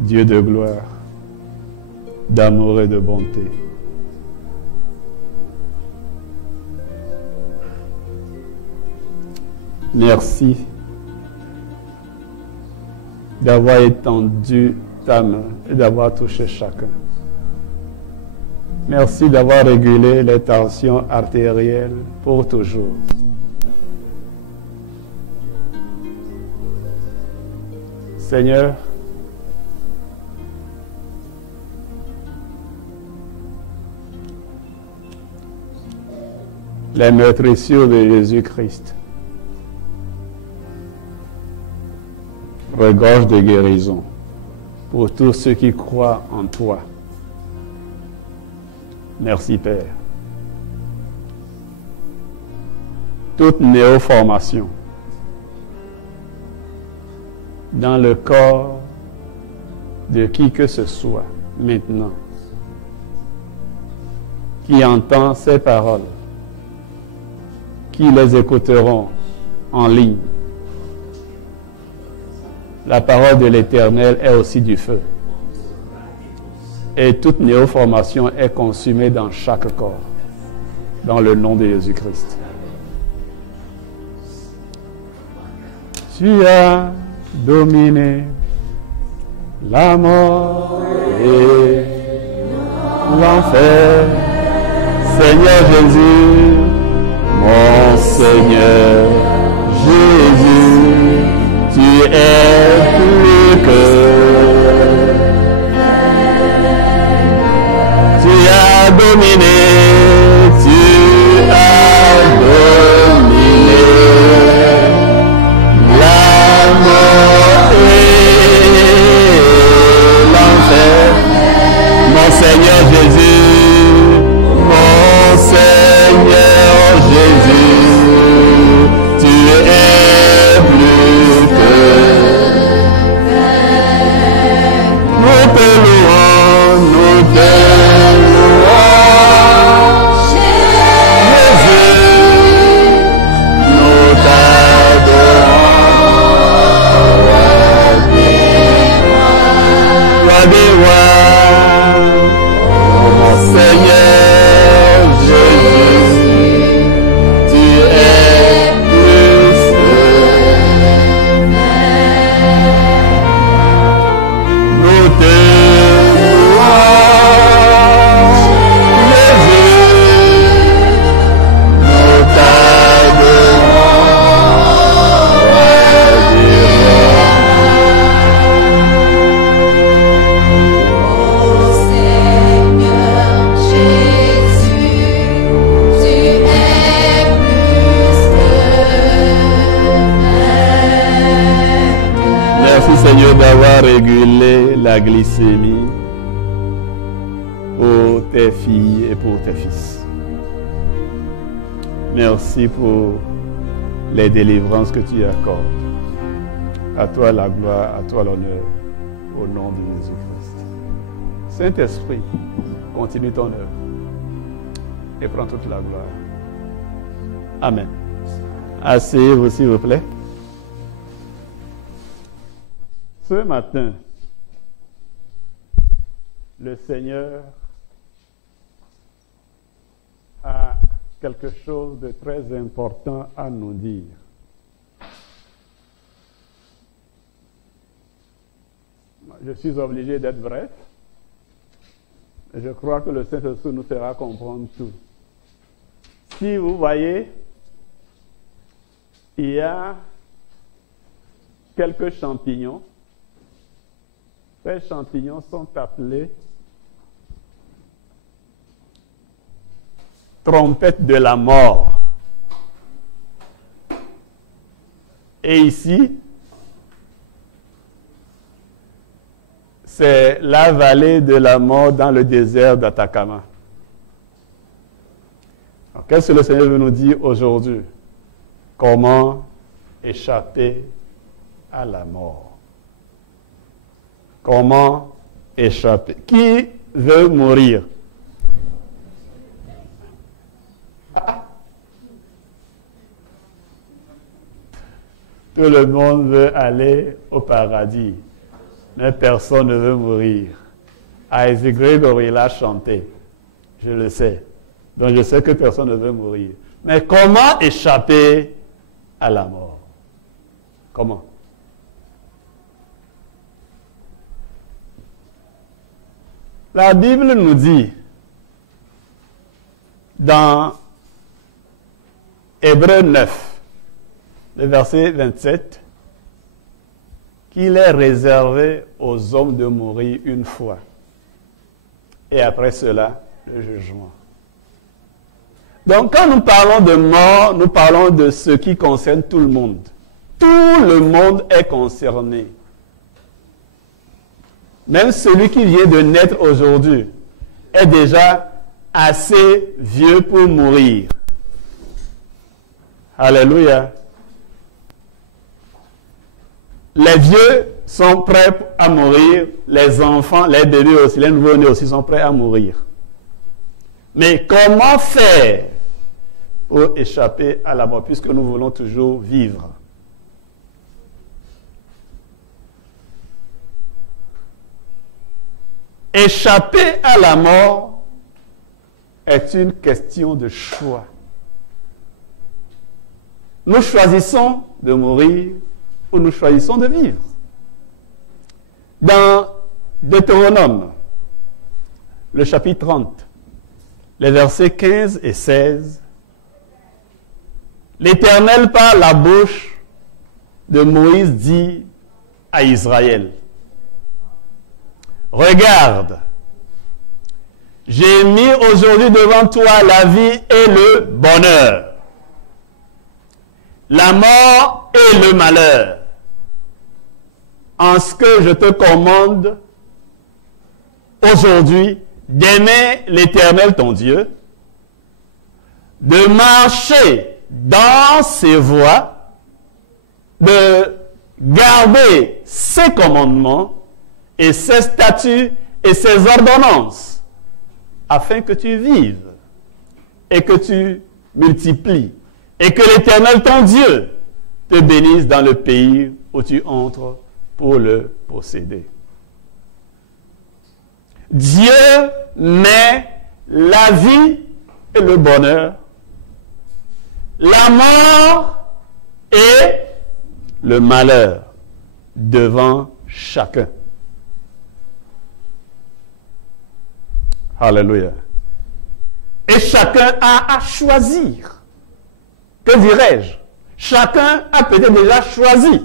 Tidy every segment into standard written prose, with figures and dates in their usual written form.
Dieu de gloire, d'amour et de bonté. Merci d'avoir étendu ta main et d'avoir touché chacun. Merci d'avoir régulé les tensions artérielles pour toujours. Seigneur, les meurtrissures de Jésus-Christ regorgent de guérison pour tous ceux qui croient en toi. Merci, Père. Toute néoformation dans le corps de qui que ce soit maintenant qui entend ces paroles, qui les écouteront en ligne. La parole de l'Éternel est aussi du feu. Et toute néoformation est consumée dans chaque corps, dans le nom de Jésus-Christ. Tu as dominé la mort et l'enfer. Seigneur Jésus, mon Seigneur Jésus, tu es plus que. Tu as dominé, tu as dominé la mort et l'enfer. Mon Seigneur Jésus, mon Seigneur Jésus, tu es plus que. Nous te louons, nous te louons, Jésus, nous t'adorons. Roi des rois, mon Seigneur Jésus, tu es plus que. Nous te louons, Jésus, nous t'adorons. Ô Seigneur Jésus, tu es plus que. Merci Seigneur d'avoir régulé la glycémie pour tes filles et pour tes fils. Merci pour les délivrances que tu accordes. À toi la gloire, à toi l'honneur, au nom de Jésus-Christ. Saint-Esprit, continue ton œuvre et prends toute la gloire. Amen. Asseyez-vous s'il vous plaît. Ce matin, le Seigneur a quelque chose de très important à nous dire. Je suis obligé d'être bref. Je crois que le Saint-Esprit nous fera comprendre tout. Si vous voyez, il y a quelques champignons. Ces champignons sont appelés trompettes de la mort. Et ici, c'est la vallée de la mort dans le désert d'Atacama. Qu'est-ce que le Seigneur veut nous dire aujourd'hui? Comment échapper à la mort? Comment échapper? Qui veut mourir? Tout le monde veut aller au paradis, mais personne ne veut mourir. Isaac Gregory l'a chanté, je le sais. Donc je sais que personne ne veut mourir. Mais comment échapper à la mort? Comment? La Bible nous dit dans Hébreux 9, le verset 27, qu'il est réservé aux hommes de mourir une fois. Et après cela, le jugement. Donc, quand nous parlons de mort, nous parlons de ce qui concerne tout le monde. Tout le monde est concerné. Même celui qui vient de naître aujourd'hui est déjà assez vieux pour mourir. Alléluia. Les vieux sont prêts à mourir, les enfants, les bébés aussi, les nouveau-nés aussi sont prêts à mourir. Mais comment faire pour échapper à la mort, puisque nous voulons toujours vivre? Échapper à la mort est une question de choix. Nous choisissons de mourir ou nous choisissons de vivre. Dans Deutéronome, le chapitre 30, les versets 15 et 16, l'Éternel par la bouche de Moïse dit à Israël, « Regarde, j'ai mis aujourd'hui devant toi la vie et le bonheur, la mort et le malheur. En ce que je te commande aujourd'hui d'aimer l'Éternel ton Dieu, de marcher dans ses voies, de garder ses commandements et ses statuts et ses ordonnances, afin que tu vives et que tu multiplies et que l'Éternel ton Dieu te bénisse dans le pays où tu entres pour le posséder. » Dieu met la vie et le bonheur, la mort et le malheur devant chacun. Alléluia. Et chacun a à choisir. Que dirais-je? Chacun a peut-être déjà choisi.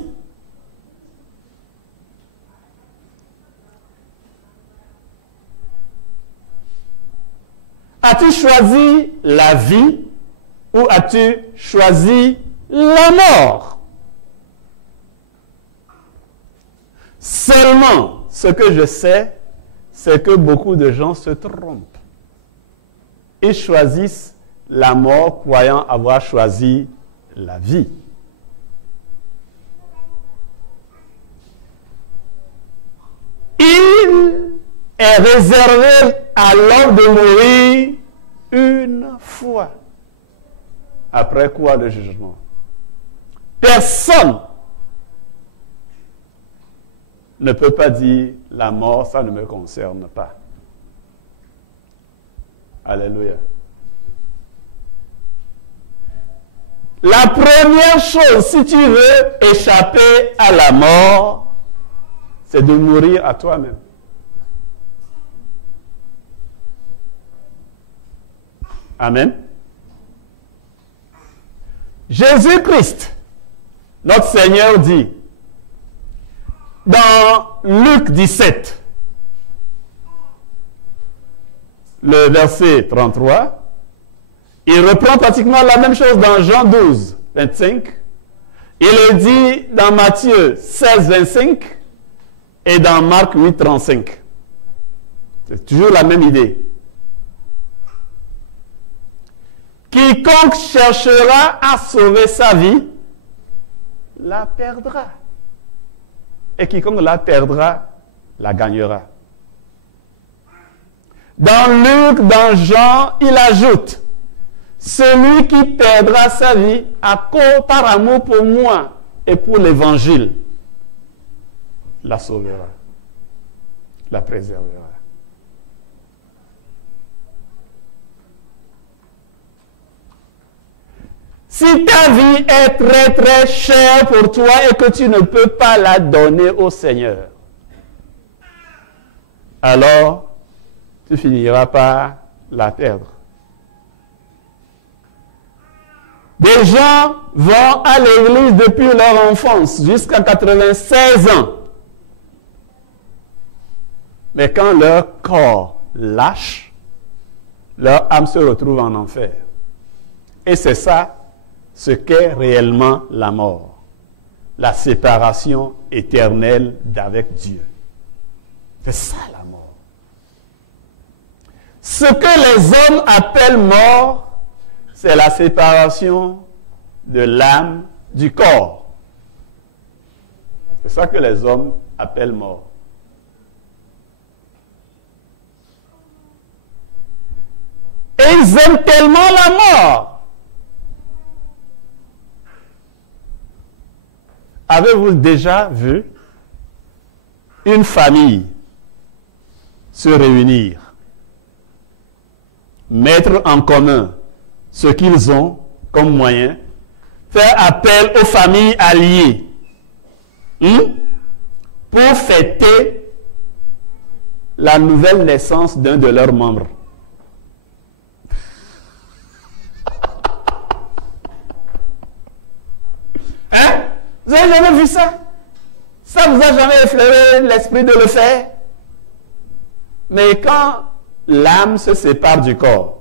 As-tu choisi la vie ou as-tu choisi la mort? Seulement, ce que je sais, c'est que beaucoup de gens se trompent. Ils choisissent la mort croyant avoir choisi la vie. Il est réservé à l'homme de mourir une fois. Après quoi le jugement? Personne ne peut pas dire la mort, ça ne me concerne pas. Alléluia. La première chose, si tu veux échapper à la mort, c'est de mourir à toi-même. Amen. Jésus-Christ, notre Seigneur, dit dans Luc 17, le verset 33, il reprend pratiquement la même chose dans Jean 12, 25. Il le dit dans Matthieu 16, 25 et dans Marc 8, 35. C'est toujours la même idée. Quiconque cherchera à sauver sa vie, la perdra. Et quiconque la perdra, la gagnera. Dans Luc, dans Jean, il ajoute, celui qui perdra sa vie par amour pour moi et pour l'évangile, la sauvera, la préservera. Si ta vie est très très chère pour toi et que tu ne peux pas la donner au Seigneur, alors tu finiras par la perdre. Des gens vont à l'église depuis leur enfance jusqu'à 96 ans. Mais quand leur corps lâche, leur âme se retrouve en enfer. Et c'est ça ce qu'est réellement la mort. La séparation éternelle d'avec Dieu. C'est ça la mort. Ce que les hommes appellent mort, c'est la séparation de l'âme du corps. C'est ça que les hommes appellent mort. Et ils aiment tellement la mort. Avez-vous déjà vu une famille se réunir, mettre en commun ce qu'ils ont comme moyen, faire appel aux familles alliées pour fêter la nouvelle naissance d'un de leurs membres? Hein? Vous n'avez jamais vu ça? Ça vous a jamais effleuré l'esprit de le faire? Mais quand l'âme se sépare du corps,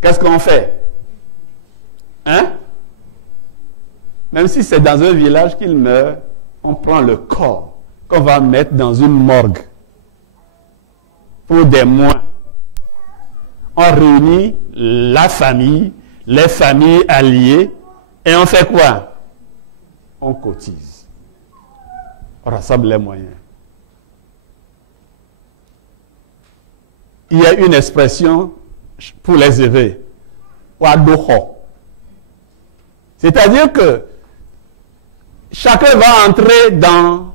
qu'est-ce qu'on fait? Hein? Même si c'est dans un village qu'il meurt, on prend le corps qu'on va mettre dans une morgue pour des mois. On réunit la famille, les familles alliées, et on fait quoi? On cotise. On rassemble les moyens. Il y a une expression pour les évêques. Wadoho. C'est-à-dire que chacun va entrer dans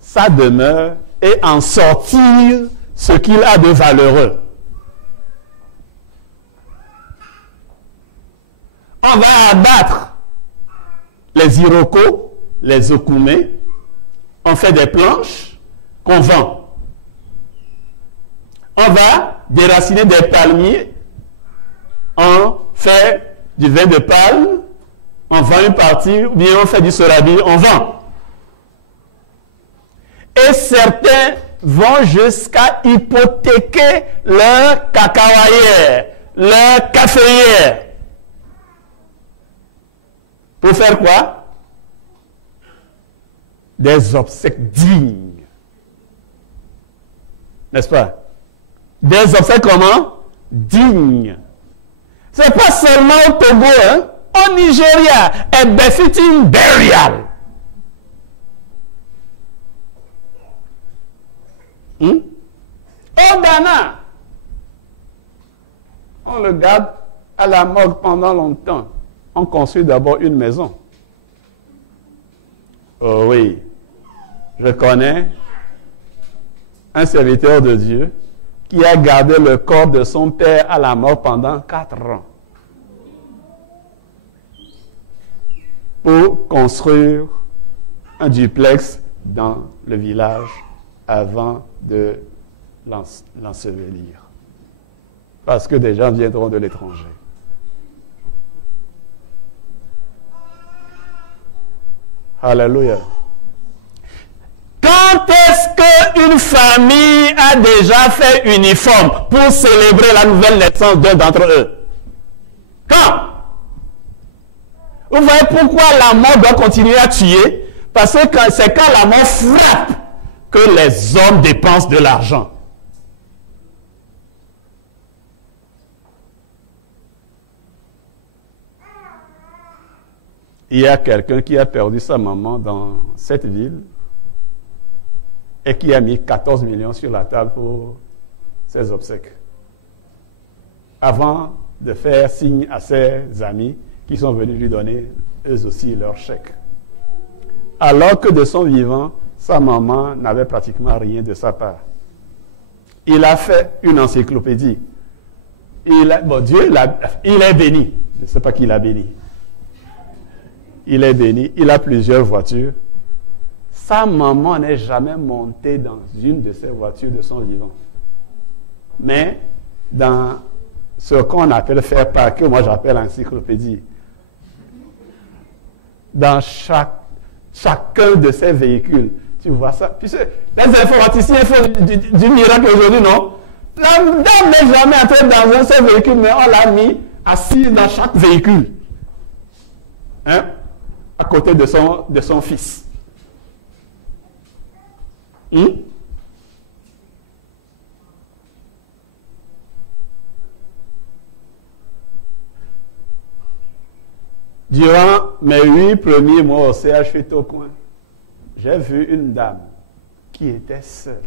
sa demeure et en sortir ce qu'il a de valeureux. On va abattre les irocos, les okoumés. On fait des planches qu'on vend. On va déraciner des palmiers. On fait du vin de palme. On vend une partie, ou bien on fait du sorabi, on vend. Et certains vont jusqu'à hypothéquer leur cacaoyère, leur caféière. Pour faire quoi? Des obsèques dignes. N'est-ce pas? Des obsèques comment? Dignes. C'est pas seulement au Togo, hein? Au Nigeria, a befitting burial. Au Ghana, on le garde à la morgue pendant longtemps. On construit d'abord une maison. Oh oui, je connais un serviteur de Dieu qui a gardé le corps de son père à la mort pendant 4 ans. Pour construire un duplex dans le village avant de l'ensevelir. Parce que des gens viendront de l'étranger. Alléluia. Quand est-ce qu'une famille a déjà fait uniforme pour célébrer la nouvelle naissance d'un d'entre eux? Quand? Vous voyez pourquoi la mort doit continuer à tuer? Parce que c'est quand la mort frappe que les hommes dépensent de l'argent. Il y a quelqu'un qui a perdu sa maman dans cette ville et qui a mis 14 millions sur la table pour ses obsèques. Avant de faire signe à ses amis qui sont venus lui donner eux aussi leur chèque. alors que de son vivant, sa maman n'avait pratiquement rien de sa part. Il a fait une encyclopédie. Dieu, il est béni. Je ne sais pas qui l'a béni. Il est béni. Il a plusieurs voitures. Sa maman n'est jamais montée dans une de ces voitures de son vivant. Mais dans ce qu'on appelle faire part, que moi j'appelle encyclopédie, dans chacun de ces véhicules, tu vois ça. Puis les informaticiens font du miracle aujourd'hui, non? La dame n'est jamais entrée dans un seul véhicule, mais on l'a mis assis dans chaque véhicule. Hein? À côté de son fils. Durant mes 8 premiers mois au CH Fit-au-Coin, j'ai vu une dame qui était seule.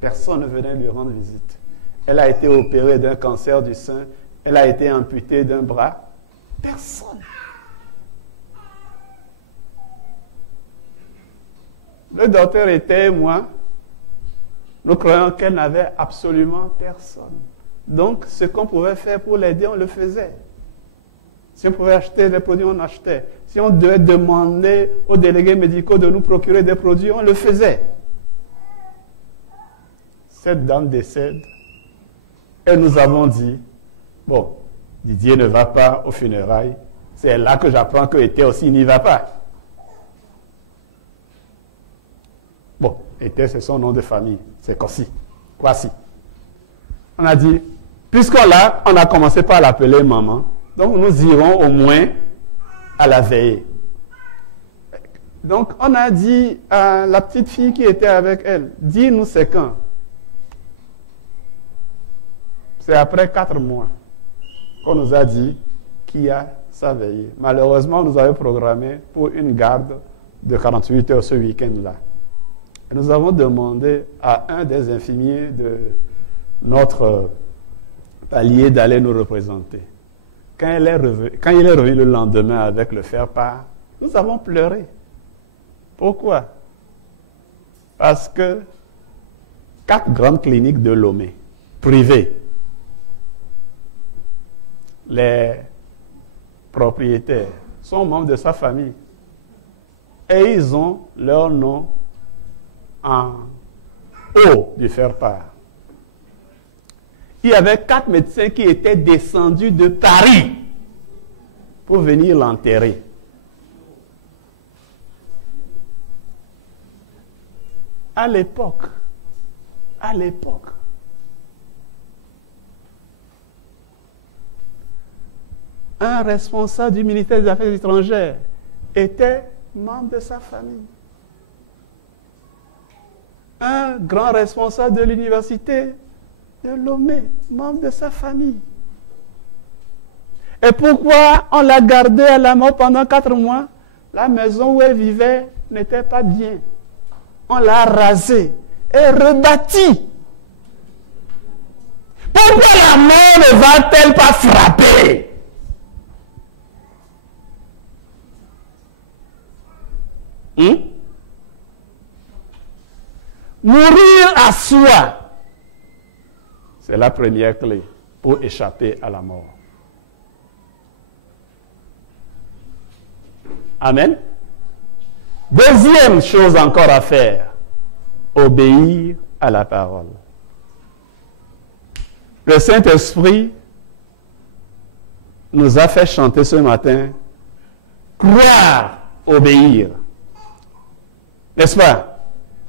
Personne ne venait lui rendre visite. Elle a été opérée d'un cancer du sein. Elle a été amputée d'un bras. Personne. Le docteur était moi. Nous croyons qu'elle n'avait absolument personne. Donc, ce qu'on pouvait faire pour l'aider, on le faisait. Si on pouvait acheter des produits, on achetait. Si on devait demander aux délégués médicaux de nous procurer des produits, on le faisait. Cette dame décède et nous avons dit, bon, Didier ne va pas aux funérailles. C'est là que j'apprends que Était aussi n'y va pas. Bon, Était, c'est son nom de famille. C'est Kwasi. Kwasi. On a dit, puisqu'on l'a, on a commencé par l'appeler maman. Donc, nous irons au moins à la veillée. Donc, on a dit à la petite fille qui était avec elle, dis-nous c'est quand. C'est après 4 mois qu'on nous a dit qu'il y a sa veillée. Malheureusement, on nous avait programmé pour une garde de 48 heures ce week-end-là. Et nous avons demandé à un des infirmiers de notre palier d'aller nous représenter. Quand il est revenu le lendemain avec le faire-part, nous avons pleuré. Pourquoi? Parce que 4 grandes cliniques de Lomé, privées, les propriétaires sont membres de sa famille. Et ils ont leur nom en haut du faire-part. Il y avait 4 médecins qui étaient descendus de Paris pour venir l'enterrer. À l'époque, un responsable du ministère des Affaires étrangères était membre de sa famille. Un grand responsable de l'université de Lomé, membre de sa famille. Et pourquoi on l'a gardée à la mort pendant 4 mois? La maison où elle vivait n'était pas bien. On l'a rasée et rebâtie. Pourquoi la mort ne va-t-elle pas frapper? Mourir à soi, c'est la première clé pour échapper à la mort. Amen. Deuxième chose encore à faire, obéir à la parole. Le Saint-Esprit nous a fait chanter ce matin, croire, obéir. N'est-ce pas?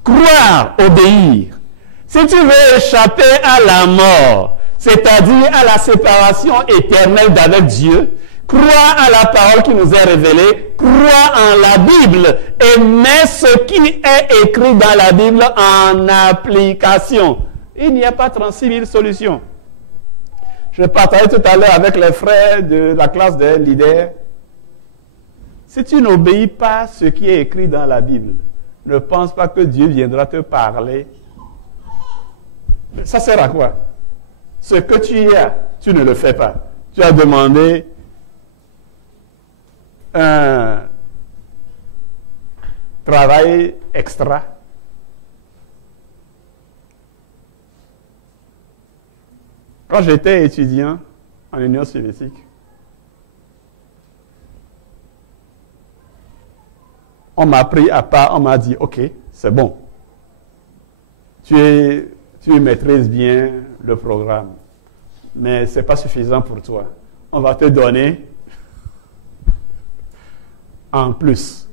Croire, obéir. Si tu veux échapper à la mort, c'est-à-dire à la séparation éternelle d'avec Dieu, crois à la parole qui nous est révélée, crois en la Bible et mets ce qui est écrit dans la Bible en application. Il n'y a pas 36 000 solutions. Je partageais tout à l'heure avec les frères de la classe des leaders. Si tu n'obéis pas à ce qui est écrit dans la Bible, ne pense pas que Dieu viendra te parler. Ça sert à quoi? Ce que tu as, tu ne le fais pas. Tu as demandé travail extra. Quand j'étais étudiant en Union soviétique, on m'a pris à part, on m'a dit, OK, c'est bon. Tu maîtrises bien le programme, mais ce n'est pas suffisant pour toi. On va te donner en plus.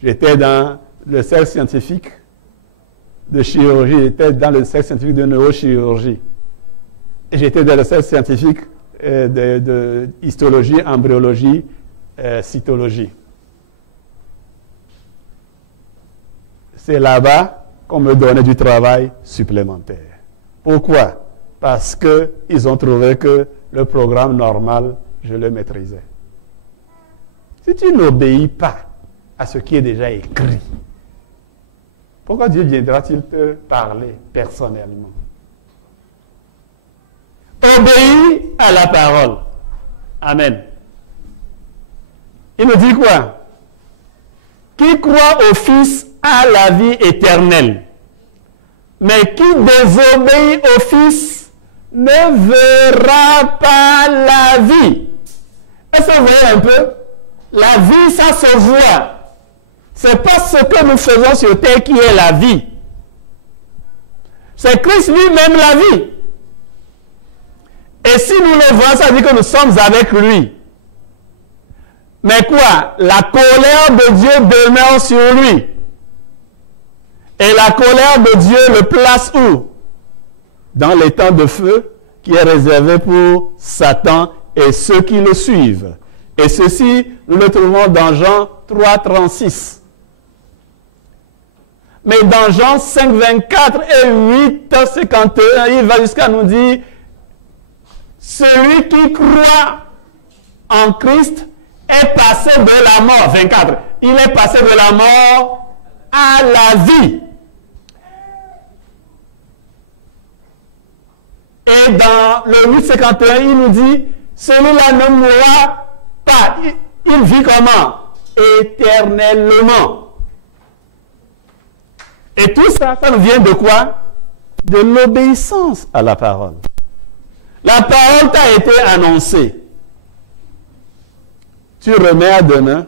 J'étais dans le cercle scientifique de chirurgie, j'étais dans le cercle scientifique de neurochirurgie. Et j'étais dans le cercle scientifique de histologie, embryologie, cytologie. C'est là-bas qu'on me donnait du travail supplémentaire. Pourquoi? Parce qu'ils ont trouvé que le programme normal, je le maîtrisais. Si tu n'obéis pas à ce qui est déjà écrit, pourquoi Dieu viendra-t-il te parler personnellement? Obéis à la parole. Amen. Il nous dit quoi? Qui croit au Fils a la vie éternelle, mais qui désobéit au Fils ne verra pas la vie. Est-ce que vous voyez un peu? La vie, ça se voit. C'est pas ce que nous faisons sur terre qui est la vie. C'est Christ lui-même la vie. Et si nous le voyons, ça veut dire que nous sommes avec lui. Mais quoi? La colère de Dieu demeure sur lui. Et la colère de Dieu le place où? Dans les temps de feu qui est réservé pour Satan et ceux qui le suivent. Et ceci, nous le trouvons dans Jean 3, 36. Mais dans Jean 5, 24 et 8, 51, il va jusqu'à nous dire, celui qui croit en Christ est passé de la mort. 24. Il est passé de la mort à la vie. Et dans le 8,51, il nous dit, celui-là ne mourra pas. Il vit comment? Éternellement. Et tout ça, ça nous vient de quoi? De l'obéissance à la parole. La parole t'a été annoncée. Tu remets à demain,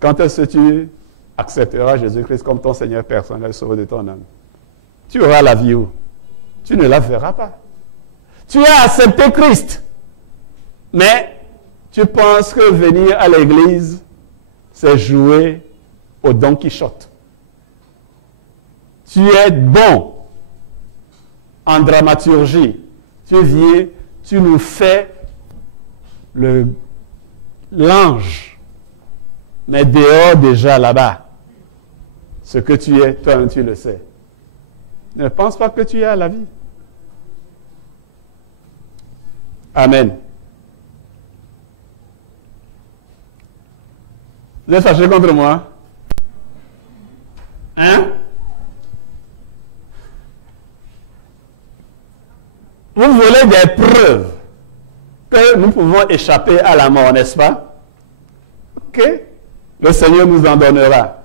quand est-ce que tu accepteras Jésus-Christ comme ton Seigneur personnel, sauveur de ton âme? Tu auras la vie où? Tu ne la verras pas. Tu as accepté Christ, mais tu penses que venir à l'église, c'est jouer au Don Quichotte. Tu es bon en dramaturgie. Tu viens, tu nous fais l'ange, mais dehors déjà là-bas, ce que tu es, toi-même tu le sais. Ne pense pas que tu as la vie. Amen. Vous êtes fâché contre moi? Hein? Vous voulez des preuves que nous pouvons échapper à la mort, n'est-ce pas? Ok. Le Seigneur nous en donnera.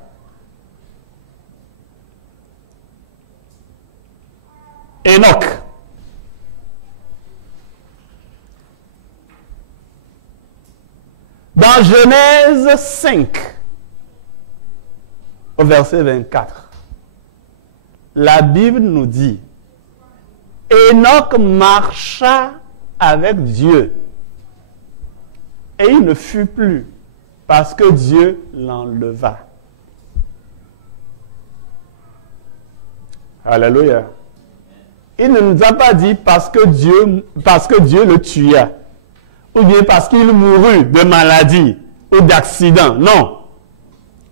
Enoch. Dans Genèse 5, au verset 24, la Bible nous dit, Enoch marcha avec Dieu et il ne fut plus parce que Dieu l'enleva. Alléluia. Il ne nous a pas dit parce que Dieu le tua, ou bien parce qu'il mourut de maladie ou d'accident. Non.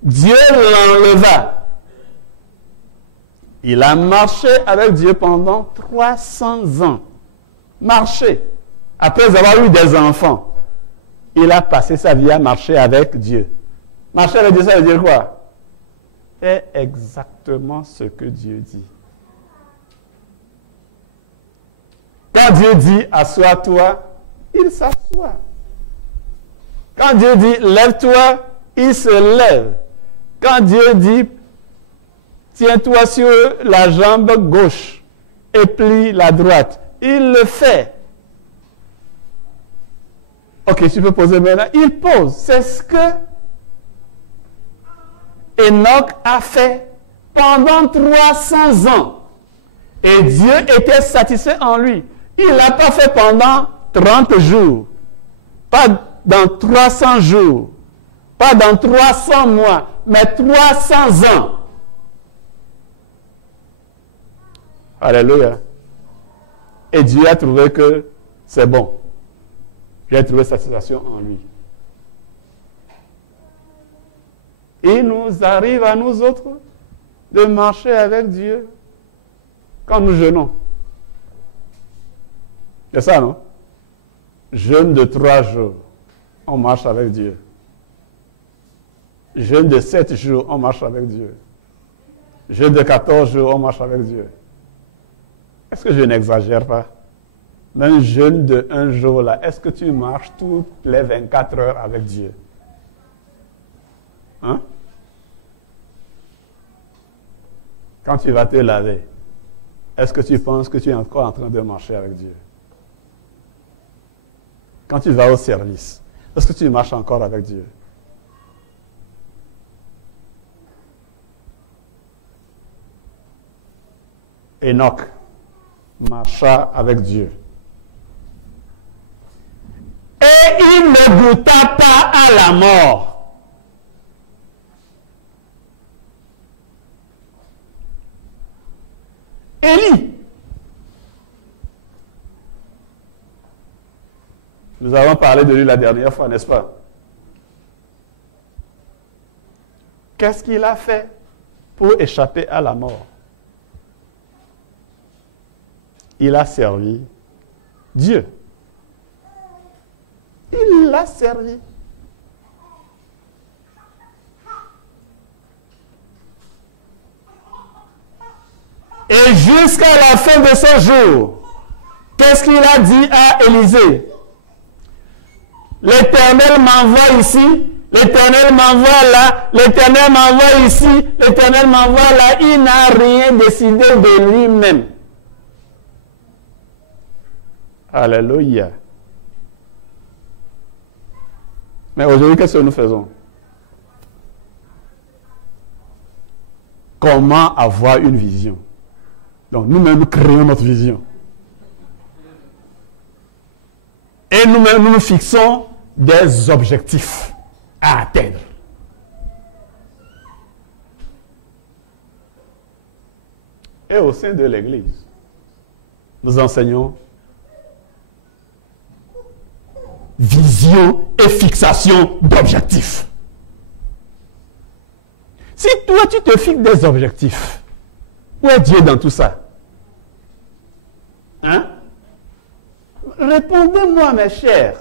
Dieu l'enleva. Il a marché avec Dieu pendant 300 ans. Marché. Après avoir eu des enfants, il a passé sa vie à marcher avec Dieu. Marcher avec Dieu, ça veut dire quoi? Fais exactement ce que Dieu dit. Quand Dieu dit, assois-toi, il s'assoit. Quand Dieu dit, lève-toi, il se lève. Quand Dieu dit, tiens-toi sur la jambe gauche et plie la droite, il le fait. Ok, tu peux poser maintenant. Il pose. C'est ce que Enoch a fait pendant 300 ans. Et Dieu était satisfait en lui. Il ne l'a pas fait pendant 30 jours. Pas dans 300 jours. Pas dans 300 mois. Mais 300 ans. Alléluia. Et Dieu a trouvé que c'est bon. J'ai trouvé satisfaction en lui. Il nous arrive à nous autres de marcher avec Dieu quand nous jeûnons. C'est ça, non? Jeûne de 3 jours, on marche avec Dieu. Jeûne de 7 jours, on marche avec Dieu. Jeûne de 14 jours, on marche avec Dieu. Est-ce que je n'exagère pas? Même jeûne de 1 jour là, est-ce que tu marches toutes les 24 heures avec Dieu? Hein? Quand tu vas te laver, est-ce que tu penses que tu es encore en train de marcher avec Dieu? Quand tu vas au service, est-ce que tu marches encore avec Dieu? Enoch marcha avec Dieu. Et il ne goûta pas à la mort. Élie. Nous avons parlé de lui la dernière fois, n'est-ce pas? Qu'est-ce qu'il a fait pour échapper à la mort? Il a servi Dieu. Il l'a servi. Et jusqu'à la fin de ce jour, qu'est-ce qu'il a dit à Élisée? L'Éternel m'envoie ici, l'Éternel m'envoie là, l'Éternel m'envoie ici, l'Éternel m'envoie là. Il n'a rien décidé de lui-même. Alléluia. Mais aujourd'hui, qu'est-ce que nous faisons? Comment avoir une vision? Donc nous-mêmes, nous créons notre vision. Et nous-mêmes, nous nous fixons des objectifs à atteindre. Et au sein de l'Église, nous enseignons vision et fixation d'objectifs. Si toi, tu te fixes des objectifs, où est Dieu dans tout ça? Hein? Répondez-moi, mes chers.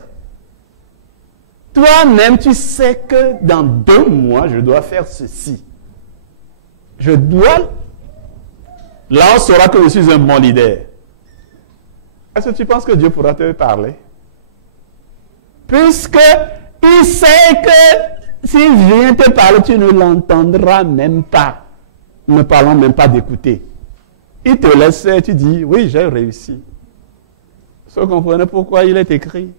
Toi-même, tu sais que dans 2 mois, je dois faire ceci. Je dois... Là, on saura que je suis un bon leader. Est-ce que tu penses que Dieu pourra te parler? Puisque il sait que s'il vient te parler, tu ne l'entendras même pas. Ne parlons même pas d'écouter. Il te laisse et tu dis, oui, j'ai réussi. Vous comprenez pourquoi il est écrit?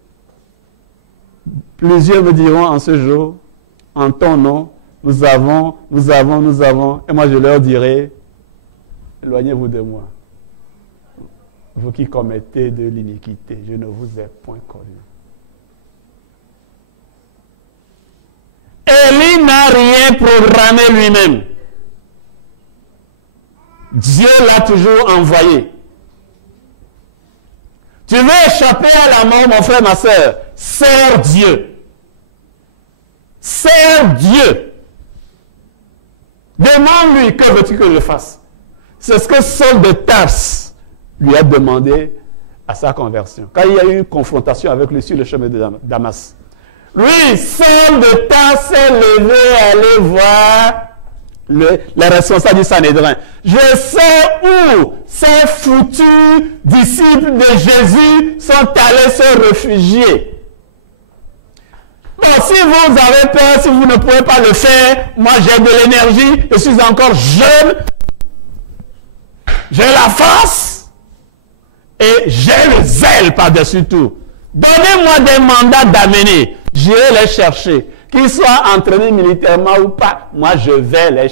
Plusieurs me diront en ce jour, en ton nom, nous avons. Et moi je leur dirai, éloignez-vous de moi. Vous qui commettez de l'iniquité, je ne vous ai point connu. Élie n'a rien programmé lui-même. Dieu l'a toujours envoyé. Tu veux échapper à la mort, mon frère, ma soeur? Sers Dieu. Sers Dieu. Demande-lui, que veux-tu que je fasse? C'est ce que Saul de Tarse lui a demandé à sa conversion. Quand il y a eu une confrontation avec lui sur le chemin de Damas. Lui, Saul de Tarse s'est levé à aller voir les responsables du Sanhédrin. Je sais où ces foutus disciples de Jésus sont allés se réfugier. Bon, si vous avez peur, si vous ne pouvez pas le faire, moi j'ai de l'énergie, je suis encore jeune, j'ai la force et j'ai le zèle par-dessus tout. Donnez-moi des mandats d'amener, j'irai les chercher. Qu'ils soient entraînés militairement ou pas, moi je vais les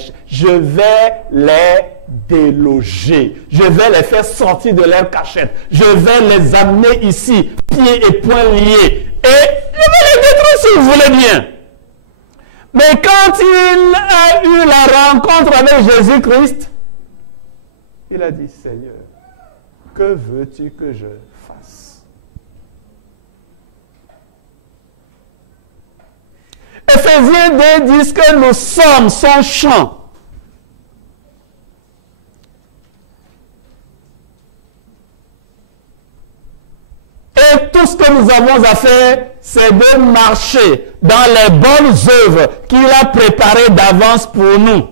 déloger. Je vais les faire sortir de leur cachette. Je vais les amener ici, pieds et poings liés. Et je vais les détruire si vous voulez bien. Mais quand il a eu la rencontre avec Jésus-Christ, il a dit, Seigneur, que veux-tu que je fasse? Éphésiens 2 disent que nous sommes son champ. Et tout ce que nous avons à faire, c'est de marcher dans les bonnes œuvres qu'il a préparées d'avance pour nous.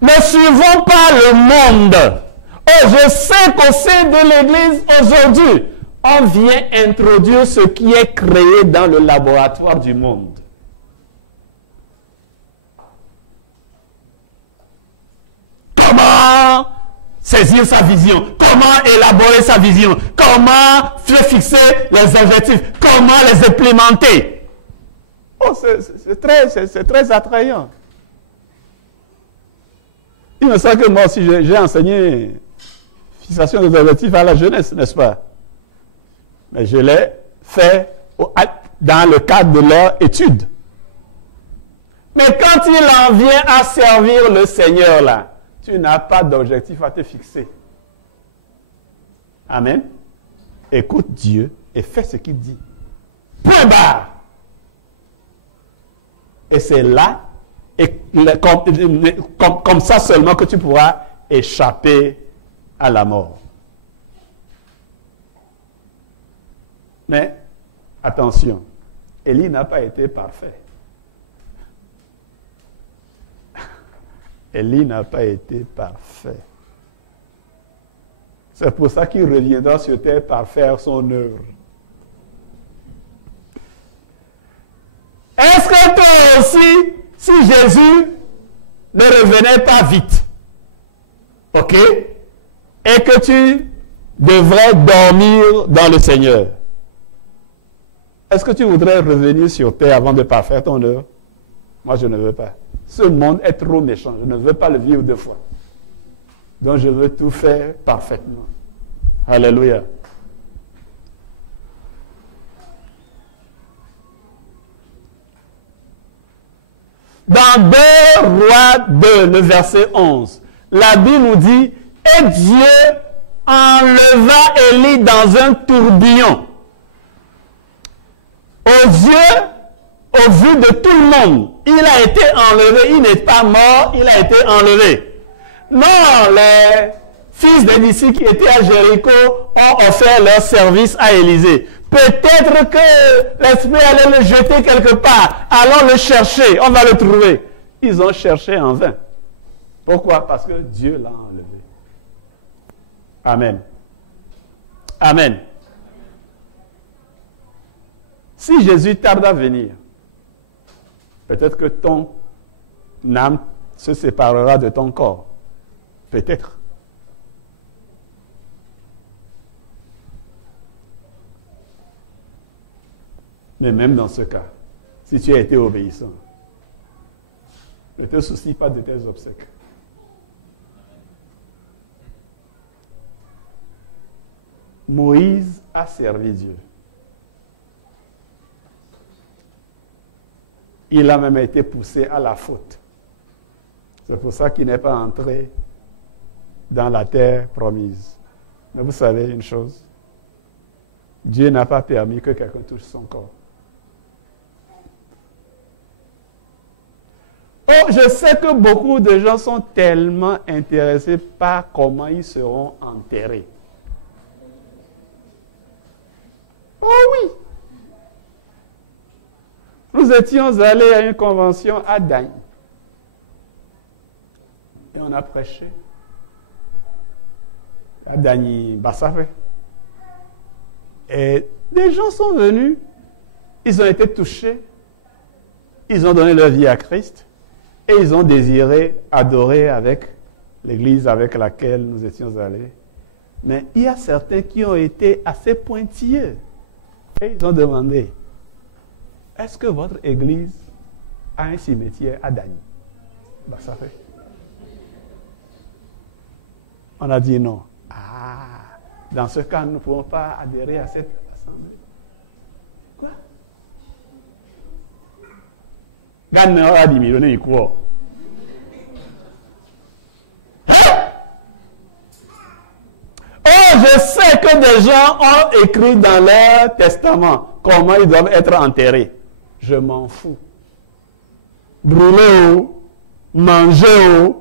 Ne suivons pas le monde. Oh, je sais qu'au sein de l'Église aujourd'hui, on vient introduire ce qui est créé dans le laboratoire du monde. Comment saisir sa vision? Comment élaborer sa vision? Comment fixer les objectifs? Comment les implémenter? Oh, c'est très attrayant. Il me semble que moi aussi, j'ai enseigné fixation des objectifs à la jeunesse, n'est-ce pas? Mais je l'ai fait dans le cadre de leur étude. Mais quand il en vient à servir le Seigneur, là, tu n'as pas d'objectif à te fixer. Amen. Écoute Dieu et fais ce qu'il dit. Point barre. Et c'est là, et comme ça seulement que tu pourras échapper à la mort. Mais, attention, Élie n'a pas été parfait. Élie n'a pas été parfait. C'est pour ça qu'il reviendra sur terre par faire son œuvre. Est-ce que toi aussi, si Jésus ne revenait pas vite, ok, et que tu devrais dormir dans le Seigneur, est-ce que tu voudrais revenir sur terre avant de parfaire ton œuvre? Moi, je ne veux pas. Ce monde est trop méchant. Je ne veux pas le vivre deux fois. Donc, je veux tout faire parfaitement. Alléluia. Dans 2 Rois 2, le verset 11, la Bible nous dit, « Et Dieu enleva Élie dans un tourbillon. » Au vu de tout le monde, il a été enlevé, il n'est pas mort, il a été enlevé. Non, les fils des disciples qui étaient à Jéricho ont offert leur service à Élisée. Peut-être que l'esprit allait le jeter quelque part. Allons le chercher, on va le trouver. Ils ont cherché en vain. Pourquoi? Parce que Dieu l'a enlevé. Amen. Amen. Si Jésus tarde à venir, peut-être que ton âme se séparera de ton corps. Peut-être. Mais même dans ce cas, si tu as été obéissant, ne te soucie pas de tes obsèques. Moïse a servi Dieu. Il a même été poussé à la faute. C'est pour ça qu'il n'est pas entré dans la terre promise. Mais vous savez une chose, Dieu n'a pas permis que quelqu'un touche son corps. Oh, je sais que beaucoup de gens sont tellement intéressés par comment ils seront enterrés. Oh oui! Nous étions allés à une convention à Dagne. Et on a prêché. À Dagne Bassafe. Et des gens sont venus, ils ont été touchés, ils ont donné leur vie à Christ et ils ont désiré adorer avec l'église avec laquelle nous étions allés. Mais il y a certains qui ont été assez pointilleux et ils ont demandé, est-ce que votre église a un cimetière à Dagny? Ben, ça fait. On a dit non. Ah, dans ce cas, nous ne pouvons pas adhérer à cette assemblée. Quoi? Gane a dit, mais quoi? Oh, je sais que des gens ont écrit dans leur testament comment ils doivent être enterrés. Je m'en fous. Brûler ou manger ou.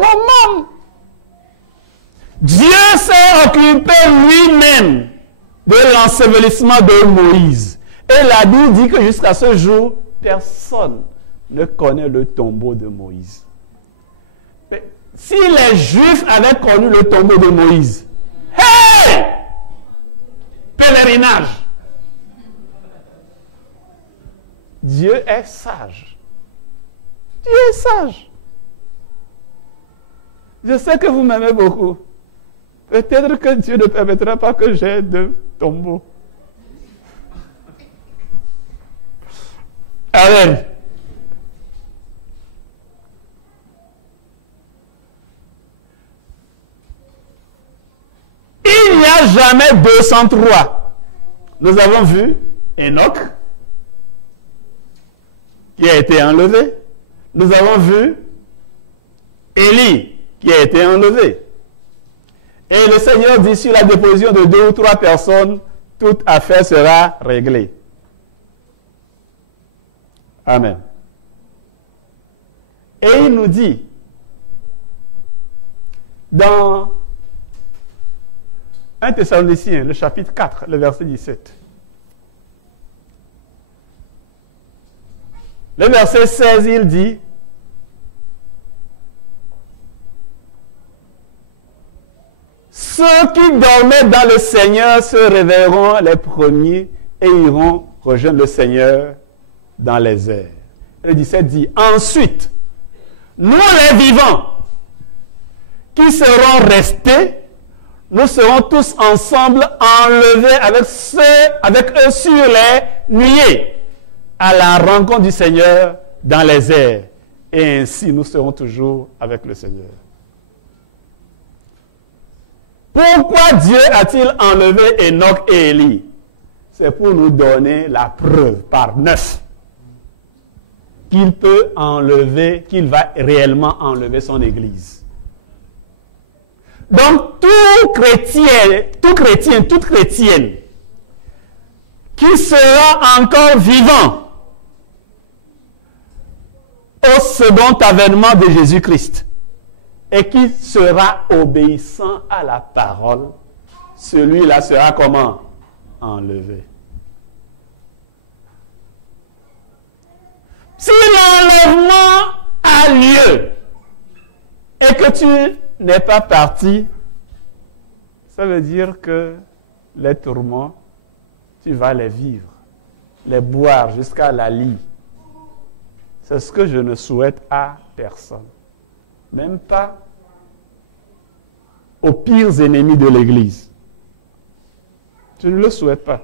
Maman. Dieu s'est occupé lui-même de l'ensevelissement de Moïse. Et la Bible dit que jusqu'à ce jour, personne ne connaît le tombeau de Moïse. Mais si les Juifs avaient connu le tombeau de Moïse, hey! Pèlerinage! Dieu est sage. Dieu est sage. Je sais que vous m'aimez beaucoup. Peut-être que Dieu ne permettra pas que j'aie de tombeau. Amen. Il n'y a jamais 203. Nous avons vu Enoch qui a été enlevé. Nous avons vu Élie qui a été enlevé. Et le Seigneur dit, sur la déposition de 2 ou 3 personnes, toute affaire sera réglée. Amen. Et il nous dit, dans 1 Thessaloniciens, le chapitre 4, le verset 17. Le verset 16, il dit, ceux qui dormaient dans le Seigneur se réveilleront les premiers et iront rejoindre le Seigneur dans les airs. Le 17 dit, ensuite, nous les vivants qui serons restés, nous serons tous ensemble enlevés avec eux sur les nuées à la rencontre du Seigneur dans les airs. Et ainsi, nous serons toujours avec le Seigneur. Pourquoi Dieu a-t-il enlevé Enoch et Élie? C'est pour nous donner la preuve par 9 qu'il peut enlever, qu'il va réellement enlever son Église. Donc, tout chrétien, toute chrétienne qui sera encore vivant au second avènement de Jésus-Christ et qui sera obéissant à la parole, celui-là sera comment? Enlevé. Si l'enlèvement a lieu et que tu n'es pas parti, ça veut dire que les tourments, tu vas les vivre, les boire jusqu'à la lie. C'est ce que je ne souhaite à personne. Même pas aux pires ennemis de l'Église. Je ne le souhaite pas.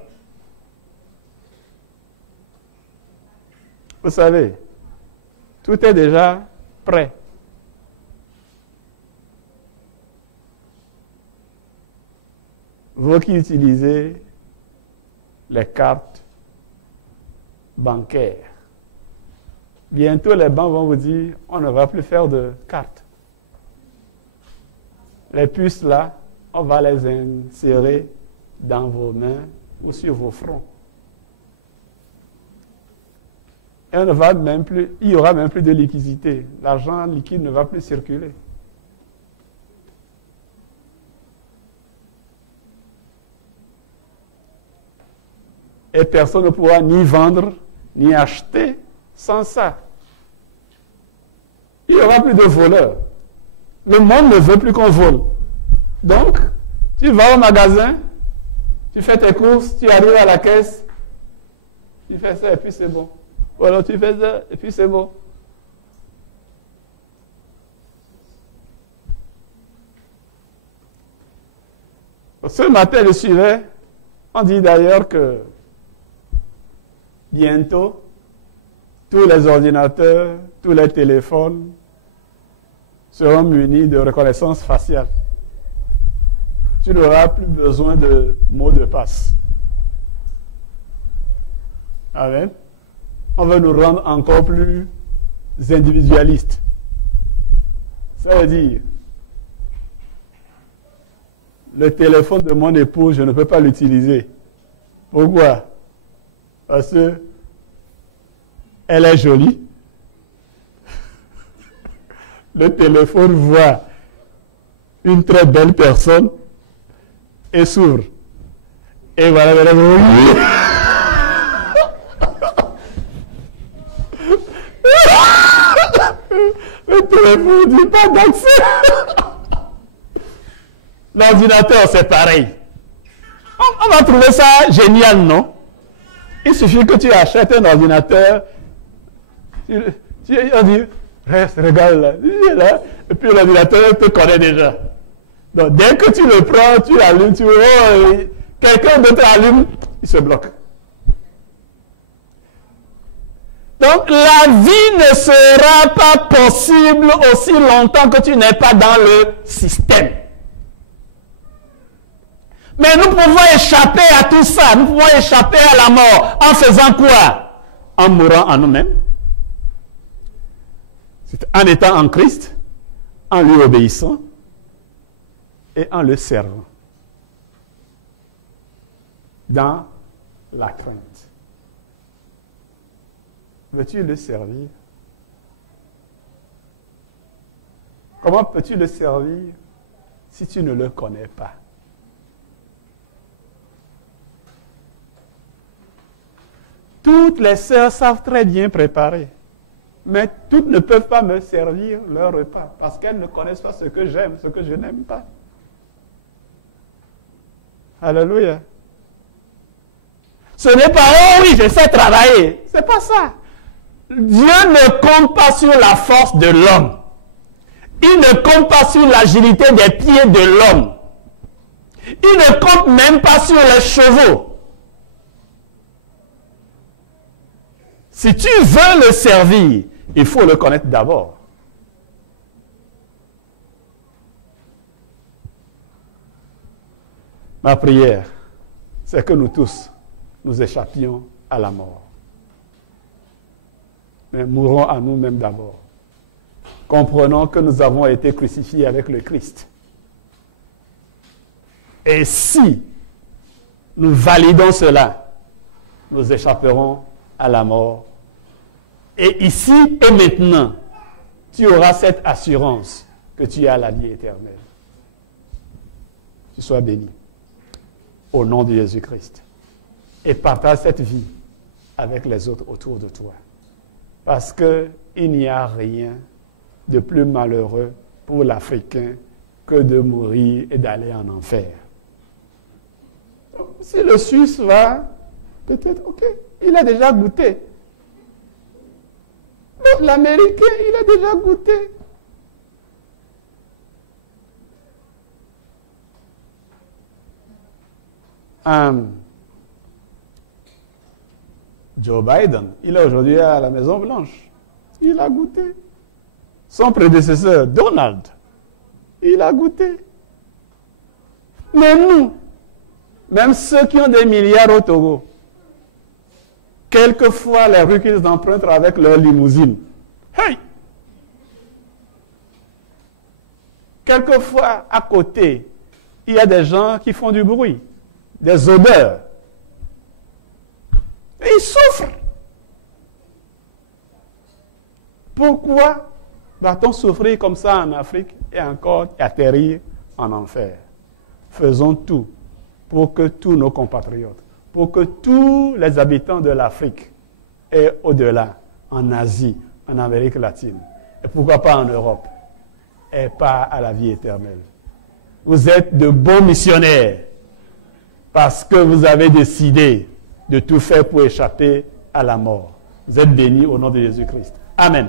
Vous savez, tout est déjà prêt. Vous qui utilisez les cartes bancaires, bientôt les banques vont vous dire, on ne va plus faire de cartes. Les puces là, on va les insérer dans vos mains ou sur vos fronts. Et on ne va même plus, il n'y aura même plus de liquidité. L'argent liquide ne va plus circuler. Et personne ne pourra ni vendre, ni acheter sans ça. Il n'y aura plus de voleurs. Le monde ne veut plus qu'on vole. Donc, Tu vas au magasin, tu fais tes courses, tu arrives à la caisse, tu fais ça et puis c'est bon. Ou alors tu fais ça et puis c'est bon. Ce matin, je suivais, on dit d'ailleurs que bientôt, tous les ordinateurs, tous les téléphones seront munis de reconnaissance faciale. Tu n'auras plus besoin de mots de passe. Amen. On veut nous rendre encore plus individualistes. Ça veut dire, le téléphone de mon épouse, je ne peux pas l'utiliser. Pourquoi? Parce que elle est jolie. Le téléphone voit une très belle personne et s'ouvre. Et voilà, le téléphone ne dit pas d'accès. L'ordinateur, c'est pareil. On va trouver ça génial, non? Il suffit que tu achètes un ordinateur, on dit, reste, regarde là, et puis l'ordinateur te connaît déjà. Donc, dès que tu le prends, tu l'allumes, tu vois, quelqu'un d'autre allume, il se bloque. Donc, la vie ne sera pas possible aussi longtemps que tu n'es pas dans le système. Mais nous pouvons échapper à tout ça. Nous pouvons échapper à la mort. En faisant quoi? En mourant en nous-mêmes. En étant en Christ, en lui obéissant et en le servant. Dans la crainte. Veux-tu le servir? Comment peux-tu le servir si tu ne le connais pas? Toutes les sœurs savent très bien préparer, mais toutes ne peuvent pas me servir leur repas parce qu'elles ne connaissent pas ce que j'aime, ce que je n'aime pas. Alléluia. Ce n'est pas, oh oui, je sais travailler. C'est pas ça. Dieu ne compte pas sur la force de l'homme. Il ne compte pas sur l'agilité des pieds de l'homme. Il ne compte même pas sur les chevaux. Si tu veux le servir, il faut le connaître d'abord. Ma prière, c'est que nous tous, nous échappions à la mort. Mais mourons à nous-mêmes d'abord. Comprenons que nous avons été crucifiés avec le Christ. Et si nous validons cela, nous échapperons à la mort. Et ici et maintenant, tu auras cette assurance que tu as la vie éternelle. Tu sois béni. Au nom de Jésus-Christ. Et partage cette vie avec les autres autour de toi. Parce qu'il n'y a rien de plus malheureux pour l'Africain que de mourir et d'aller en enfer. Donc, si le Suisse va, peut-être, ok, il a déjà goûté. Mais l'Américain, il a déjà goûté. Joe Biden, il est aujourd'hui à la Maison Blanche. Il a goûté. Son prédécesseur, Donald, il a goûté. Mais nous, même ceux qui ont des milliards au Togo, quelquefois les rues qu'ils empruntent avec leur limousine. Hey! Quelquefois, à côté, il y a des gens qui font du bruit, des odeurs. Et ils souffrent. Pourquoi va-t-on souffrir comme ça en Afrique et encore atterrir en enfer? Faisons tout pour que tous nos compatriotes, pour que tous les habitants de l'Afrique et au-delà, en Asie, en Amérique latine, et pourquoi pas en Europe, aient part à la vie éternelle. Vous êtes de bons missionnaires parce que vous avez décidé de tout faire pour échapper à la mort. Vous êtes bénis au nom de Jésus-Christ. Amen.